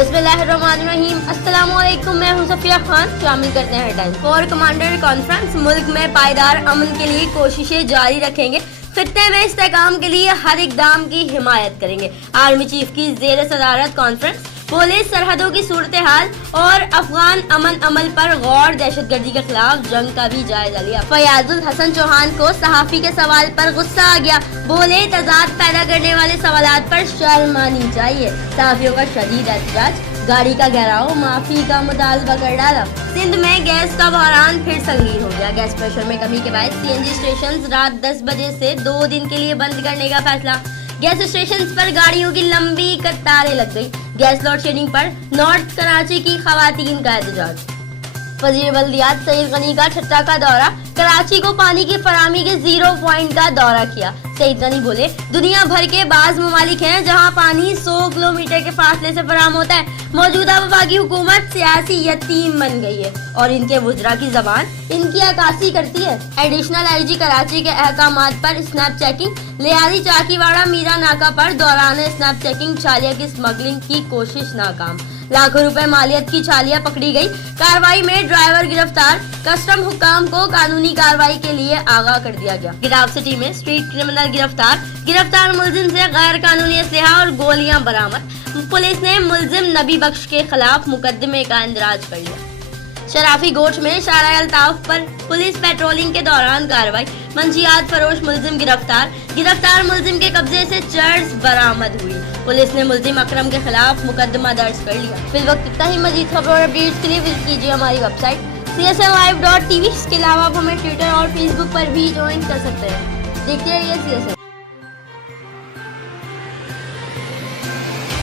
बिस्मिल्लाहिर्रहमानिर्रहीम। अस्सलाम वालेकुम, मैं हूं सफिया खान। शामिल करते हैं हेडलाइंस। कोर कमांडर कॉन्फ्रेंस मुल्क में पायदार अमन के लिए कोशिशें जारी रखेंगे। खित्ते में इस्तेहकाम के लिए हर इकदाम की हिमायत करेंगे। आर्मी चीफ की जेर सदारत कॉन्फ्रेंस पुलिस, सरहदों की सूरत हाल और अफगान अमन अमल पर गौर, दहशतगर्दी के खिलाफ जंग का भी जायजा लिया। फयाजुल हसन चौहान को सहाफी के सवाल पर गुस्सा आ गया। बोले, तजाद पैदा करने वाले सवालात पर शर्म आनी चाहिए। सहाफियों का शदीद एहतजाज, गाड़ी का घेराव, माफी का मुतालबा कर डाला। सिंध में गैस का बहरान फिर संगीन हो गया। गैस प्रेशर में कमी के बाद सीएनजी स्टेशन रात 10 बजे से 2 दिन के लिए बंद करने का फैसला। गैस स्टेशन पर गाड़ियों की लंबी कतारें लग गई। गैस लोड शेडिंग पर नॉर्थ कराची की खवातीन का एहतजाज। वजीर बल्दियात सईद गनी का ठट्टा का दौरा, कराची को पानी की फराहमी के 0 पॉइंट का दौरा किया। सईद गनी बोले, दुनिया भर के बाज ममालिक हैं जहां पानी 100 किलोमीटर के फासले से फराहम होता है। मौजूदा वफाकी हुकूमत सियासी यतीम बन गई है और इनके वुज़रा की जबान इनकी अक्कासी करती है। एडिशनल आईजी कराची के अहकामात पर स्नैप चेकिंग। लिहाजी चाकीवाड़ा मीरा नाका पर दौरान स्नैप चेकिंग छालिया की स्मगलिंग की कोशिश नाकाम। लाखों रुपए मालियत की छालियां पकड़ी गई। कार्रवाई में ड्राइवर गिरफ्तार। कस्टम हुक्काम को कानूनी कार्रवाई के लिए आगाह कर दिया गया। गिराव सिटी में स्ट्रीट क्रिमिनल गिरफ्तार मुलजिम से गैर कानूनी असलहा और गोलियां बरामद। पुलिस ने मुलजिम नबी बख्श के खिलाफ मुकदमे का इंदराज कर लिया। शराफी गोश में शारा अल्ताफ पर पुलिस पेट्रोलिंग के दौरान कार्रवाई। मंशियात फरोश मुलजिम गिरफ्तार मुलजिम के कब्जे से चर्स बरामद हुई। पुलिस ने मुलजिम अकरम के खिलाफ मुकदमा दर्ज कर लिया। फिल वक्त इतना ही। मजीद खबरों और अपडेट्स के लिए विजिट कीजिए हमारी वेबसाइट csnlive.tv। इसके अलावा आप हमें ट्विटर और फेसबुक पर भी ज्वाइन कर सकते हैं। देखते रहिए CSN।